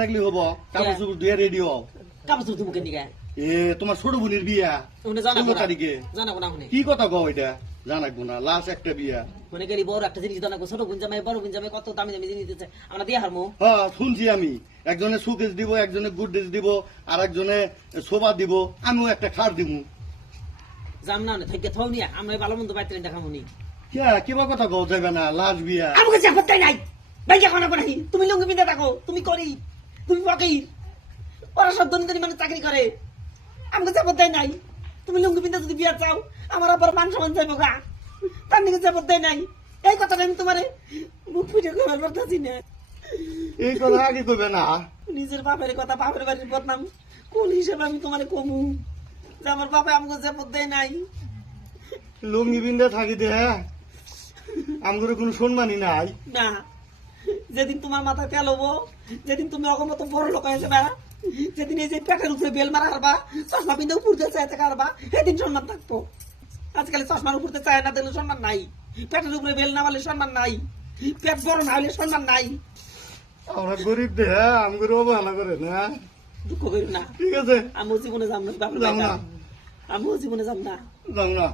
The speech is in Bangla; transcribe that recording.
থাকলে হবো কাপড় চোপড় ধুয়ে রেডি হও। কাপড় চোপড় মুখে নিগে এ তোমার ছোট বোনের বিয়া জানাবো 16 তারিখে। জানাবো না শুনে কি কথা কও এটা? জানাবো না, লাস্ট একটা বিয়া। মনে করি বড় একটা জিনিস জানাবো, ছোট বোন জামাই বড় বোন জামাই কত দামি দামি জিনিস দিতেছে, আমরা দিয়ে হারমো। হ্যাঁ শুনছি আমি, একজনে সুকেস দিব, একজনে গুডরেজ দিব, আর একজনে সোফা দিব, আমিও একটা খাট দিব। জাম না থেকে থাও নিয়ে আমরা ভালো মন্দ বাইতে দেখাবো নি। কিবা কথা কও যাবে না, লাস্ট বিয়া। আমাকে চাপতে নাই ভাই এখন নাই, তুমি লুঙ্গি পিন্ধে থাকো, তুমি করি তুমি ফকির, ওরা সব ধনী ধনী মানে চাকরি করে, আমাকে চাপতে নাই। তুমি লুঙ্গি পিন্ধে যদি বিয়া চাও আমার আবার মান সম্মান চাইবো গা, তার নিকে চাপতে নাই। এই কথাটা আমি তোমারে মুখ ফুটে কবার পারতাছি না। এই কথা আগে কইবে না। নিজের বাপের কথা, বাপের বাড়ির বদনাম কোন হিসেবে আমি তোমারে কমু যে আমার বাপে আমাকে চাপতে নাই। লুঙ্গি বিন্দা থাকি দে, আমার কোনো সম্মানই নাই। না, যেদিন তোমার মাথা তেল হবো, যেদিন তুমি অগমত বড় লোক হয়ে যাবা, যেদিন এই যে পেটের উপরে বেল মারা হারবা, চশমা পিন্ধে উপর দিয়ে চাইতে হারবা, সেদিন সম্মান থাকবো। আজকাল চশমার উপরে চায় না দিলে সম্মান নাই, পেটের উপরে বেল না মারলে সম্মান নাই, পেট বড় না হলে সম্মান নাই। আমরা গরিব দে, আমার অবহেলা করে না। দুঃখ করি না, ঠিক আছে, আমিও জীবনে যাম না, যাও না, আমিও জীবনে যাম না। যাও না।